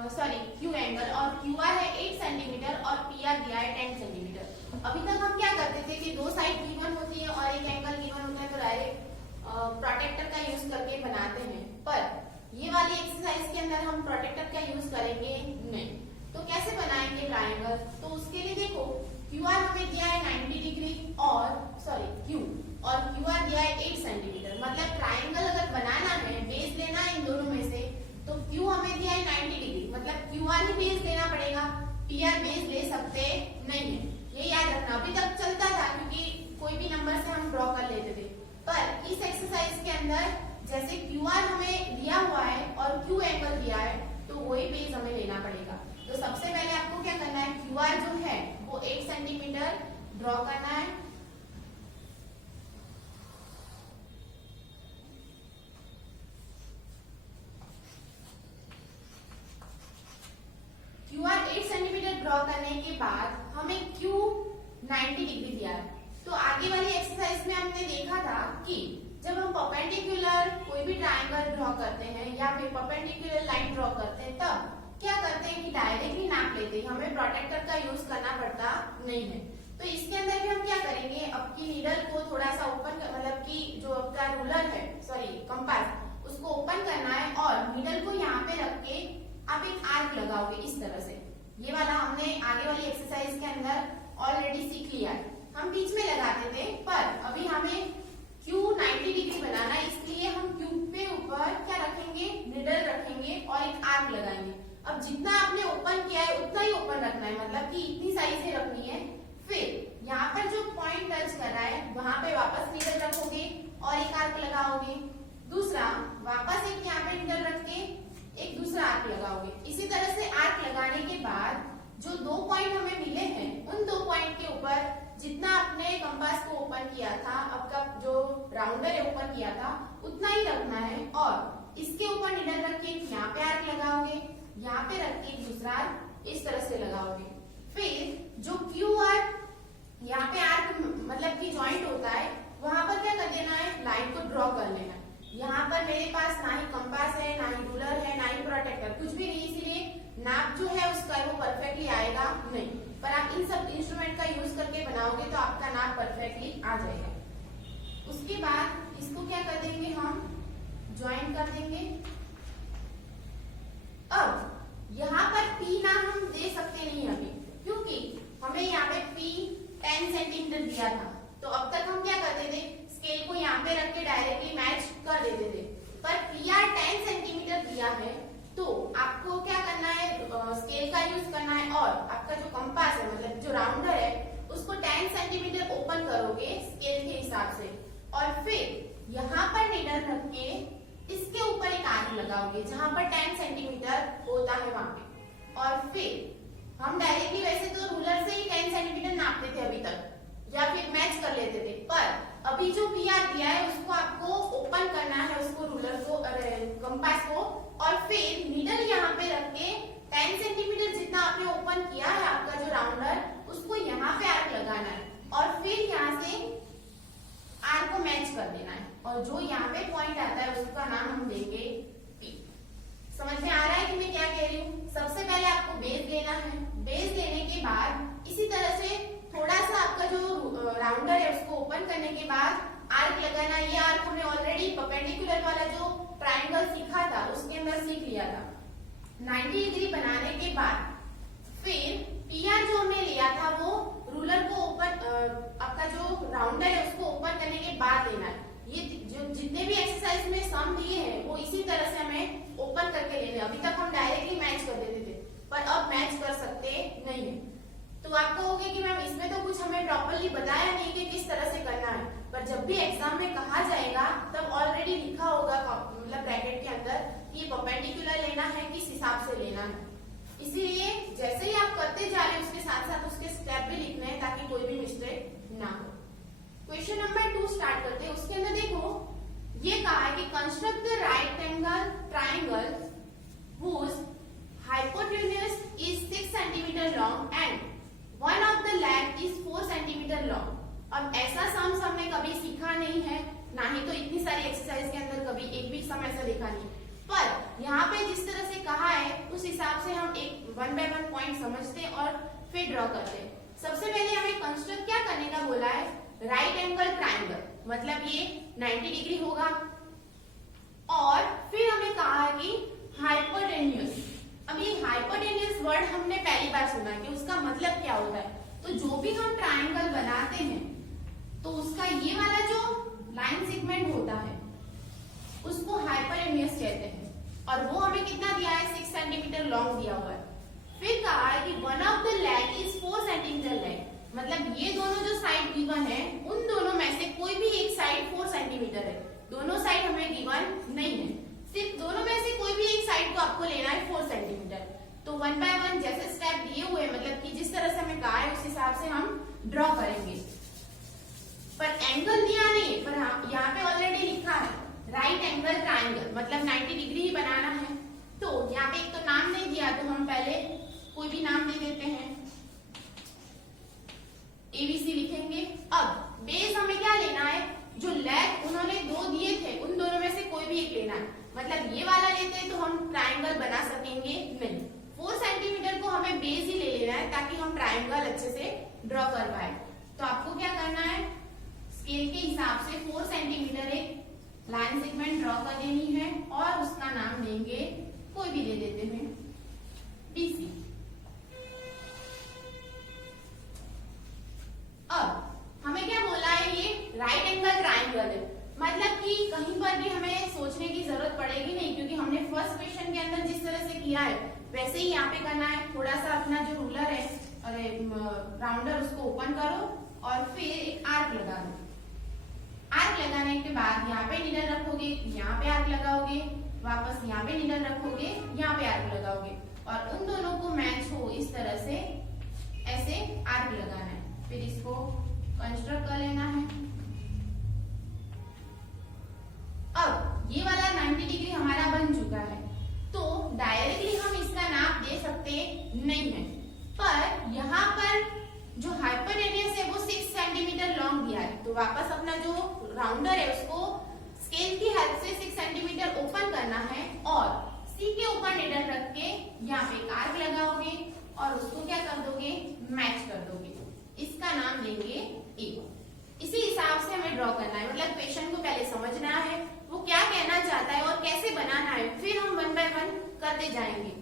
Q angle और Q R है 8 centimetre और पी आर दिया है 10 सेंटीमीटर। अभी तक हम क्या करते थे कि दो साइड गिवन होती है और एक एंगल गिवन होता है तो डायरेक्ट प्रोटेक्टर का यूज करके बनाते हैं, पर ये वाली एक्सरसाइज के अंदर हम प्रोटेक्टर का यूज करेंगे नहीं। तो कैसे बनाएंगे ट्राइंगल? तो उसके लिए देखो क्यू आर हमें दिया है 90 डिग्री और क्यू आर दिया है 8 सेंटीमीटर। मतलब ट्राइंगल अगर बनाना है, बेस लेना है इन दोनों में से, तो क्यू हमें दिया है 90 डिग्री, मतलब क्यू आर ही बेस लेना पड़ेगा, पी आर बेस ले सकते नहीं है। ये याद रखना। अभी तक चलता था क्योंकि कोई भी नंबर से हम ड्रॉ कर लेते थे, पर इस एक्सरसाइज के अंदर जैसे क्यू आर हमें दिया हुआ है और क्यू एंगल दिया है तो वही बेस हमें लेना पड़ेगा। तो सबसे पहले आपको क्या करना है, क्यू आर जो है वो 8 सेंटीमीटर ड्रॉ करना है। क्यू आर 8 सेंटीमीटर ड्रॉ करने के बाद हमें क्यू 90 डिग्री दिया है। तो आगे वाली एक्सरसाइज में हमने देखा था कि जब हम परपेंडिकुलर कोई भी ट्राइंगल ड्रॉ करते हैं या फिर परपेंडिकुलर लाइन ड्रॉ करते हैं, तब क्या करते हैं कि डायरेक्टली नाप लेते हैं, हमें प्रोटेक्टर का यूज करना पड़ता नहीं है। तो इसके अंदर भी हम क्या करेंगे, आपकी नीडल को थोड़ा सा ओपन, मतलब कि जो आपका रूलर है, कंपास, उसको ओपन करना है और नीडल को यहाँ पे रख के आप एक आर्क लगाओगे इस तरह से। ये वाला हमने आगे वाली एक्सरसाइज के अंदर ऑलरेडी सीख लिया है। हम बीच में लगाते थे, पर अभी हमें क्यू 90 डिग्री बनाना है, इसलिए हम क्यू पे ऊपर क्या रखेंगे, निडल रखेंगे और एक आर्क लगाएंगे। अब जितना आपने ओपन किया है उतना ही ओपन रखना है, मतलब कि इतनी साइज से रखनी है। फिर यहाँ पर जो पॉइंट टच कर रहा है वहां पे वापस निडल रखोगे और एक आर्क लगाओगे। दूसरा वापस एक यहाँ पे निडल रख के एक दूसरा आर्क लगाओगे। इसी तरह से आर्क लगाने के बाद जो दो पॉइंट हमें मिले हैं, उन दो पॉइंट के ऊपर जितना आपने कंपास को ओपन किया था, आपका जो राउंडर है ओपन किया था, उतना ही रखना है और इसके ऊपर निडल रख के यहाँ पे आर्क लगाओगे, यहाँ पे रख के दूसरा आर्क इस तरह से लगाओगे। फिर जो क्यू आर यहाँ पे आर्क मतलब कि जॉइंट होता है, वहां पर क्या कर देना है, लाइन को ड्रॉ कर लेना है। यहाँ पर मेरे पास ना ही कंपास है, ना ही रूलर है, ना ही प्रोटेक्टर, कुछ भी नहीं, इसलिए नाप जो है उसका वो परफेक्टली आएगा नहीं। पर आप इन सब इंस्ट्रूमेंट का यूज करके बनाओगे तो आपका नाप परफेक्टली आ जाएगा। उसके बाद इसको क्या कर देंगे, हम ज्वाइन कर देंगे। अब यहाँ पर पी नाम हम दे सकते नहीं अभी, क्योंकि हमें यहाँ पे पी 10 सेंटीमीटर दिया था। तो अब तक हम क्या करते थे, स्केल को यहाँ पे रख के डायरेक्टली मैच कर देते थे, पर पी आर 10 सेंटीमीटर दिया है तो आपको क्या करना है, स्केल का यूज करना है और आपका जो कंपास है, मतलब जो राउंडर है, उसको 10 सेंटीमीटर ओपन करोगे स्केल के हिसाब से और फिर यहाँ पर निडल रख के इसके ऊपर एक आर्क लगाओगे जहां पर 10 सेंटीमीटर होता है वहां पे। और फिर हम डायरेक्टली वैसे तो रूलर से ही 10 सेंटीमीटर नापते थे अभी तक, या फिर मैच कर लेते थे, पर अभी जो पी आर दिया है उसको आपको ओपन करना है, उसको रूलर को, कंपास को, और फिर निडल यहाँ पे रख के 10 सेंटीमीटर जितना आपने ओपन किया है आपका जो राउंडर, उसको यहाँ पे आर्क लगाना है और फिर यहाँ से आर्क को मैच कर देना है और जो यहाँ पे पॉइंट आता है उसका नाम हम देंगे पी। समझ में आ रहा है कि मैं क्या कह रही हूँ? सबसे पहले आपको बेस लेना है, बेस लेने के बाद इसी तरह से थोड़ा सा आपका जो राउंडर है उसको ओपन करने के बाद आर्क लगाना। ये आर्क हमने ऑलरेडी परपेंडिकुलर वाला जो ट्राइंगल सीखा था उसके अंदर सीख लिया था। 90 डिग्री बनाने के बाद फिर पी आर जो हमने लिया था वो रूलर को ओपन, आपका जो राउंडर है उसको ओपन करने के बाद लेना है। ये जो जितने भी एक्सरसाइज में सम दिए हैं वो इसी तरह से हमें ओपन करके लेने। अभी तक हम डायरेक्टली मैच कर देते थे, पर अब मैच कर सकते नहीं है। तो आप कहोगे कि मैम इसमें तो कुछ हमें प्रॉपरली बताया नहीं कि किस तरह से करना है, पर जब भी एग्जाम में कहा जाएगा तब ऑलरेडी लिखा होगा, मतलब ब्रैकेट के अंदर, कि परपेंडिकुलर लेना है, किस हिसाब से लेना है। इसीलिए जैसे ही आप करते जा रहे हैं उसके साथ साथ उसके स्टेप भी लिखने हैं ताकि कोई भी मिस्टेक ना हो। क्वेश्चन नंबर 2 स्टार्ट करते हैं। उसके अंदर देखो ये कहा है कि construct the right angle triangle whose hypotenuse is 6 cm long and one of the leg is 4 cm long। अब ऐसा सम्स हमने कभी सीखा नहीं है, ना ही तो इतनी सारी एक्सरसाइज के अंदर कभी एक भी सम ऐसा देखा नहीं, पर यहाँ पे जिस तरह से कहा है उस हिसाब से हम एक 1 बाय 1 पॉइंट समझते हैं और फिर ड्रॉ करते हैं। सबसे पहले हमें कंस्ट्रक्ट क्या करने का बोला है, राइट एंगल ट्राइंगल, मतलब ये 90 डिग्री होगा। और फिर हमें कहा है कि हाइपोटेन्यूज। अब ये हाइपोटेन्यूज वर्ड हमने पहली बार सुना कि उसका मतलब क्या होता है। तो जो भी हम ट्राइंगल बनाते हैं तो उसका ये वाला जो लाइन सेगमेंट होता है उसको हाइपोटेन्यूज कहते हैं। और वो हमें कितना दिया है, 6 सेंटीमीटर लॉन्ग दिया हुआ है। फिर कहा है कि one of the leg is 4 centimetre leg, मतलब ये दोनों जो साइड गिवन है उन दोनों में से कोई भी एक साइड 4 सेंटीमीटर है। दोनों साइड हमें गिवन नहीं है, सिर्फ दोनों में से कोई भी एक साइड को आपको लेना है 4 सेंटीमीटर। तो 1 बाय 1 जैसे स्टेप दिए हुए, मतलब कि जिस तरह से हमें कहा है उस हिसाब से हम ड्रॉ करेंगे। पर एंगल दिया नहीं है, पर हाँ यहाँ पे ऑलरेडी लिखा है राइट एंगल ट्राइंगल, मतलब 90 डिग्री ही बनाना है। तो यहाँ पे एक तो नाम नहीं दिया, तो हम पहले कोई भी नाम दे देते हैं, एबीसी लिखेंगे। अब बेस हमें क्या लेना है, जो लेग उन्होंने 2 दिए थे उन दोनों में से कोई भी एक लेना है। मतलब ये वाला लेते हैं तो हम ट्राइंगल बना सकेंगे नहीं, 4 सेंटीमीटर को हमें बेस ही ले लेना है ताकि हम ट्राइंगल अच्छे से ड्रॉ कर पाए। तो आपको क्या करना है, स्केल के हिसाब से 4 सेंटीमीटर एक लाइन सेगमेंट ड्रॉ कर देनी है और उसका नाम देंगे, कोई भी ले लेते हैं, बीसी। अब हमें क्या बोला है, ये राइट एंगल ट्राइंगल है, मतलब कि कहीं पर भी हमें सोचने की जरूरत पड़ेगी नहीं, क्योंकि हमने फर्स्ट क्वेश्चन के अंदर जिस तरह से किया है वैसे ही यहाँ पे करना है। थोड़ा सा अपना जो रूलर है अरे राउंडर उसको ओपन करो और फिर एक आर्क लगा दो। आर्क लगाने के बाद यहाँ पे नीडल रखोगे, यहाँ पे आर्क लगाओगे, वापस यहाँ पे नीडल रखोगे, यहाँ पे आर्क लगाओगे और उन दोनों को मैच हो इस तरह से ऐसे आर्क लगाना है। फिर इसको कंस्ट्रक्ट कर लेना है। अब ये वाला 90 डिग्री हमारा बन चुका है, तो डायरेक्टली हम इसका नाप दे सकते नहीं है, पर यहाँ पर जो हाइपोटेन्यूज है वो 6 सेंटीमीटर लॉन्ग दिया है। तो वापस अपना जो राउंडर है उसको स्केल की हेल्प से 6 सेंटीमीटर ओपन करना है और सी के ऊपर निडल रख के यहाँ पे आर्क लगाओगे और उसको क्या कर दोगे, मैच कर दोगे। इसका नाम देंगे ए। इसी हिसाब से हमें ड्रॉ करना है, मतलब क्वेश्चन को पहले समझना है वो क्या कहना चाहता है और कैसे बनाना है, फिर हम 1 बाय 1 करते जाएंगे।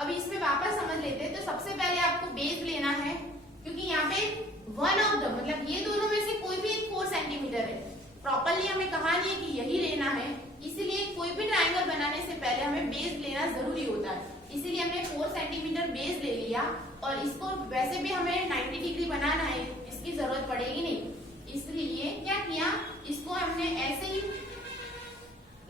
अभी इसमें वापस समझ लेते हैं। तो सबसे पहले आपको बेस लेना है, क्योंकि यहाँ पे वन ऑफ द, मतलब ये दोनों में से कोई भी एक 4 सेंटीमीटर है। प्रॉपरली हमें कहा नहीं है कि यही लेना है, इसीलिए कोई भी ट्राइंगल बनाने से पहले हमें बेस लेना जरूरी होता है। इसीलिए हमने 4 सेंटीमीटर बेस ले लिया और इसको वैसे भी हमें 90 डिग्री बनाना है, इसकी जरूरत पड़ेगी नहीं, इसलिए क्या किया, इसको हमने ऐसे ही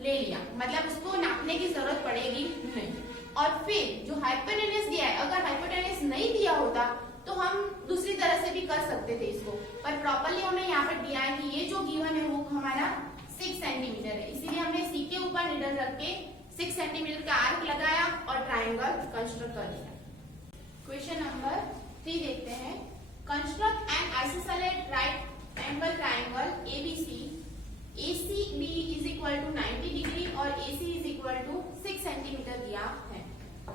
ले लिया, मतलब उसको नापने की जरूरत पड़ेगी नहीं। और फिर जो हाइपोटेन्यूज दिया है, अगर हाइपोटेन्यूज नहीं दिया होता तो हम दूसरी तरह से भी कर सकते थे इसको, पर प्रॉपरली हमें यहाँ पर दिया है कि ये जो गिवन है वो हमारा 6 सेंटीमीटर है, इसीलिए हमने सी के ऊपर निडल रख के 6 सेंटीमीटर का आर्क लगाया और ट्राइंगल कंस्ट्रक्ट कर दिया। क्वेश्चन नंबर 3 देखते हैं। Construct an isosceles right angle triangle ABC, ACB is equal to 90 degree और AC is equal to 6 centimetre दिया है।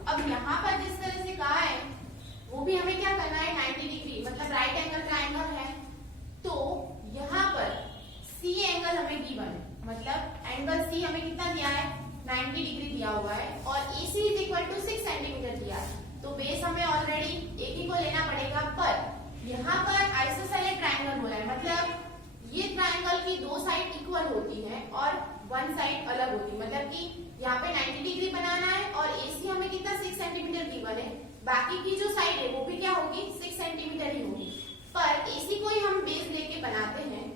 अब यहाँ पर जिस तरह से कहा है वो भी हमें क्या करना है, 90 डिग्री, मतलब राइट एंगल ट्राइंगल है। तो यहाँ पर C एंगल हमें गिवन है, मतलब एंगल C हमें कितना दिया है, 90 डिग्री दिया हुआ है और AC is equal to 6 centimetre दिया है। तो बेस हमें ऑलरेडी एक ही को लेना पड़ेगा, पर यहाँ पर आइसोसेलेस ट्राइंगल बोला है, मतलब ये ट्राइंगल की 2 साइड इक्वल होती है और 1 साइड अलग होती है, मतलब कि यहाँ पे 90 डिग्री बनाना है और AC हमें कितना 6 सेंटीमीटर गिवन है, बाकी की जो साइड है वो भी क्या होगी, 6 सेंटीमीटर ही होगी। पर AC को ही हम बेस लेके बनाते हैं,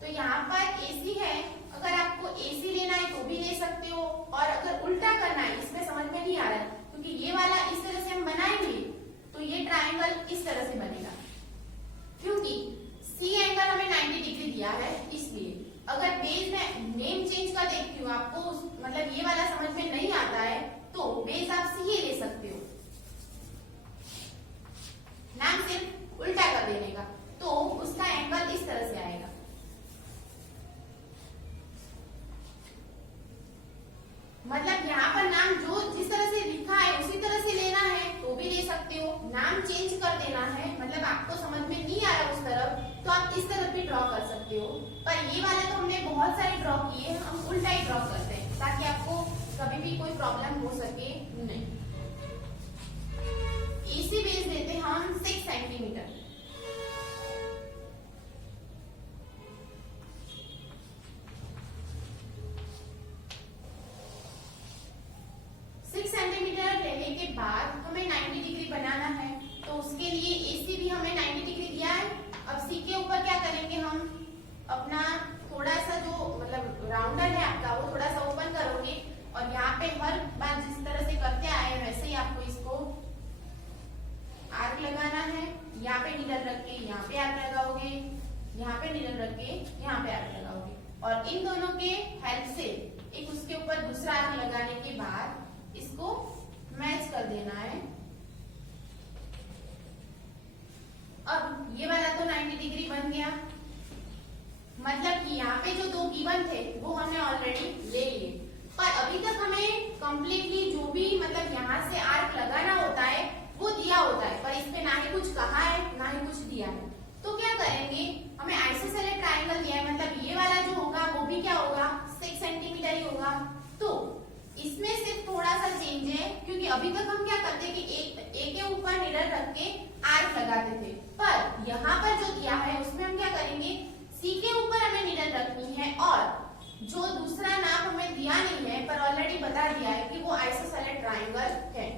तो यहाँ पर AC है, अगर आपको AC लेना है तो भी ले सकते हो, और अगर उल्टा करना है, इसमें समझ में नहीं आ रहा है क्योंकि ये वाला इस तरह से हम बनाएंगे तो ये ट्राइंगल इस तरह से बनेगा, क्योंकि C एंगल हमें 90 डिग्री दिया है। इसलिए अगर बेस में नेम चेंज कर देखती हूँ, आपको मतलब ये वाला समझ में नहीं आता है तो बेस आप C ही ले सकते हो, नाम सिर्फ उल्टा कर देने का, तो उसका एंगल इस तरह से आएगा। मतलब यहाँ पर नाम जो जिस तरह से लिखा इस तरफ भी ड्रॉ कर सकते हो, पर ये वाला तो हमने बहुत सारे ड्रॉ किए, हम उल्टा ही ड्रॉ करते हैं ताकि आपको कभी भी कोई प्रॉब्लम हो सके नहीं। इसी बेस देते हम 6 सेंटीमीटर। लेने के बाद हमें 90 डिग्री बनाना है, तो उसके लिए AC भी हमें 90 डिग्री दिया है। अब C के ऊपर क्या करेंगे, हम अपना थोड़ा सा जो मतलब राउंडर है आपका वो थोड़ा सा ओपन करोगे और यहाँ पे हर बार जिस तरह से करते आए हैं वैसे ही आपको इसको आर्क लगाना है। यहाँ पे नीडल रख के यहाँ पे आर्क लगाओगे, यहाँ पे नीडल रख के यहाँ पे आर्क लगाओगे और इन दोनों के हेल्प से एक उसके ऊपर दूसरा आर्क लगाने के बाद इसको मैच कर देना है। अब ये वाला तो 90 डिग्री बन गया, मतलब कि यहाँ पे जो दो गिवन थे वो हमने ऑलरेडी ले लिए, पर अभी तक हमें कंप्लीटली जो भी मतलब यहाँ से आर्क लगाना होता है वो दिया होता है, पर इस पे ना ही कुछ कहा है ना ही कुछ दिया है। तो क्या करेंगे, हमें आइसोसेलेस ट्रायंगल दिया है, मतलब ये वाला जो होगा वो भी क्या होगा 6 सेंटीमीटर ही होगा। तो इसमें सिर्फ थोड़ा सा चेंज है, क्योंकि अभी तक हम क्या करते कि ए के ऊपर निडल रख के आर्क लगाते थे, पर यहाँ पर जो दिया है उसमें हम क्या करेंगे, सी के ऊपर हमें निडल रखनी है और जो दूसरा नाप हमें दिया नहीं है पर ऑलरेडी बता दिया है कि वो आइसोसेलेस ट्रायंगल है।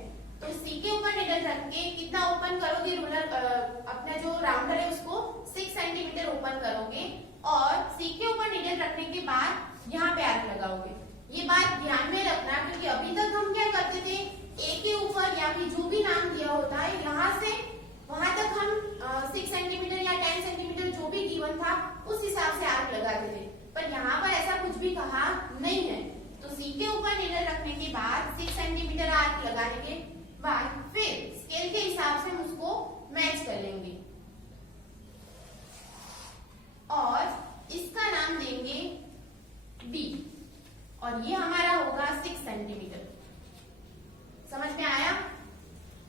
तो सी के ऊपर निडल रख के कितना ओपन करोगे, रूलर अपना जो राउंडर है उसको 6 सेंटीमीटर ओपन करोगे और सी के ऊपर निडल रखने के बाद यहाँ पे आर्क लगाओगे। ये बात ध्यान में रखना, क्योंकि अभी तक हम क्या करते थे, ए के ऊपर या फिर जो भी नाम दिया होता है यहाँ से वहां तक हम 6 सेंटीमीटर या 10 सेंटीमीटर जो भी गिवन था उस हिसाब से आर्क लगाते थे, पर यहाँ पर ऐसा कुछ भी कहा नहीं है। तो सी के ऊपर निडल रखने के बाद 6 सेंटीमीटर आर्क लगाने के बाद फिर स्केल के हिसाब से हम उसको मैच कर लेंगे और इसका नाम देंगे बी और ये हमारा होगा 6 सेंटीमीटर। समझ में आया?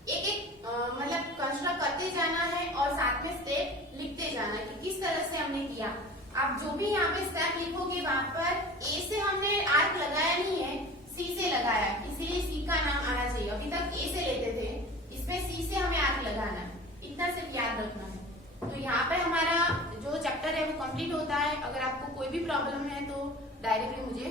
एक एक मतलब कंस्ट्रक्ट करते जाना है और साथ में स्टेप लिखते जाना है कि किस तरह से हमने किया। आप जो भी यहाँ पे स्टेप लिखोगे वहां पर ए से हमने आर्क लगाया नहीं है, सी से लगाया, इसीलिए सी का नाम आना चाहिए। अभी तक ए से लेते थे, इसमें सी से हमें आर्क लगाना है, इतना सिर्फ याद रखना है। तो यहाँ पे हमारा जो चैप्टर है वो कंप्लीट होता है। अगर आपको कोई भी प्रॉब्लम है तो डायरेक्टली मुझे